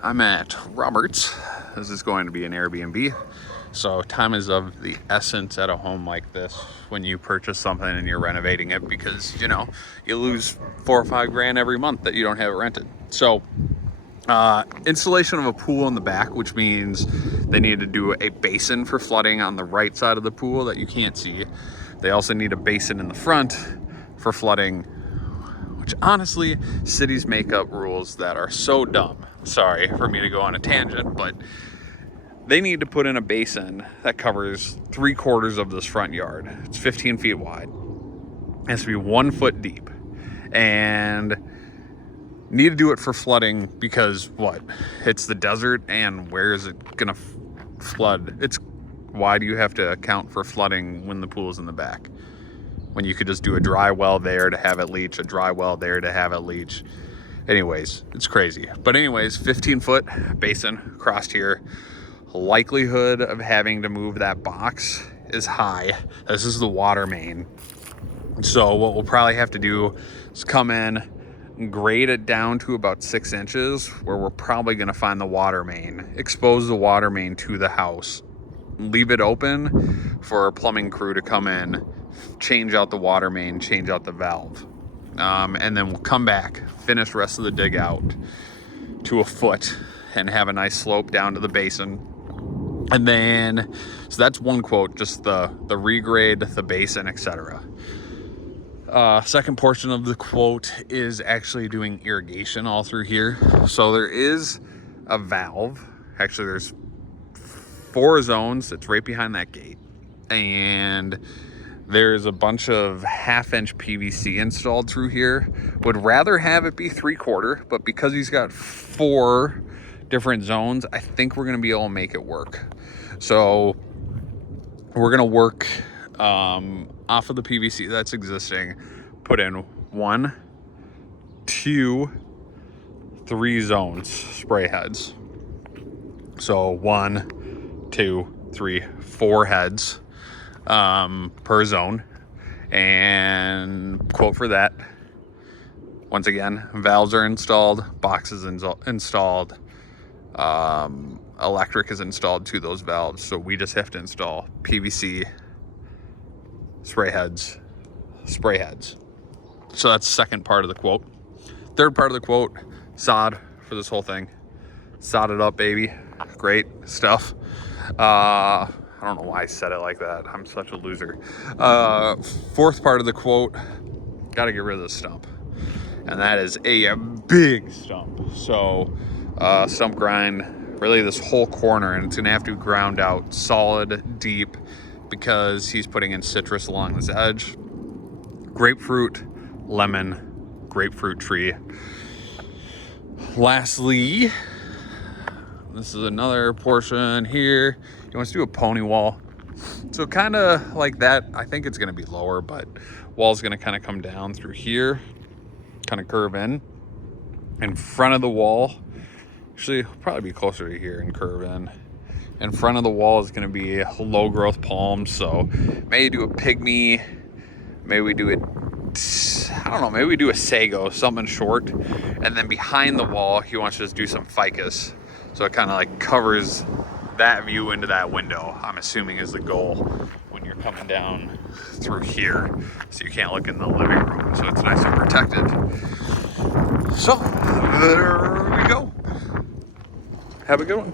I'm at Roberts. This is going to be an Airbnb. So time is of the essence at a home like this when you purchase something and you're renovating it, because you lose 4 or 5 grand every month that you don't have it rented. So installation of a pool in the back, which means they need to do a basin for flooding on the right side of the pool that you can't see. They also need a basin in the front for flooding, which honestly, cities make up rules that are so dumb. Sorry for me to go on a tangent, but they need to put in a basin that covers 3/4 of this front yard. It's 15 feet wide. It has to be 1 foot deep. And need to do it for flooding because what? It's the desert, and where is it gonna flood? Why do you have to account for flooding when the pool's in the back? When you could just do a dry well there to have it leach, a dry well there to have it leach. Anyways, it's crazy. But anyways, 15-foot basin across here. Likelihood of having to move that box is high. This is the water main. So what we'll probably have to do is come in, grade it down to about 6 inches, where we're probably going to find the water main, expose the water main to the house, leave it open for our plumbing crew to come in, change out the water main, change out the valve. And then we'll come back, finish the rest of the dig out to 1 foot and have a nice slope down to the basin. And then, so that's one quote, just the regrade, the basin, etc. Second portion of the quote is actually doing irrigation all through here. So there is a valve. Actually, there's 4 zones. It's right behind that gate. And there's a bunch of 1/2-inch PVC installed through here. Would rather have it be 3/4, but because he's got 4 different zones, I think we're gonna be able to make it work. So we're gonna work off of the PVC that's existing, put in 1, 2, 3 zones, spray heads. So 1, 2, 3, 4 heads per zone, and quote for that. Once again, valves are installed, boxes installed, electric is installed to those valves. So we just have to install PVC, spray heads. So that's the second part of the quote. Third part of the quote, sod for this whole thing. Sod it up, baby. Great stuff. I don't know why I said it like that. I'm such a loser. Fourth part of the quote, gotta get rid of the stump. And that is a big stump. So stump grind, really this whole corner, and it's gonna have to be ground out solid, deep, because he's putting in citrus along this edge. Grapefruit, lemon, grapefruit tree. Lastly, this is another portion here. He wants to do a pony wall. So kind of like that. I think it's going to be lower, but wall's going to kind of come down through here, kind of curve in front of the wall. Actually, probably be closer to here and curve in. In front of the wall is going to be low growth palms. So maybe do a pygmy. Maybe we do it, I don't know, maybe we do a sago, something short. And then behind the wall, he wants to just do some ficus. So it kind of like covers that view into that window, I'm assuming is the goal when you're coming down through here. So you can't look in the living room. So it's nice and protected. So there we go. Have a good one.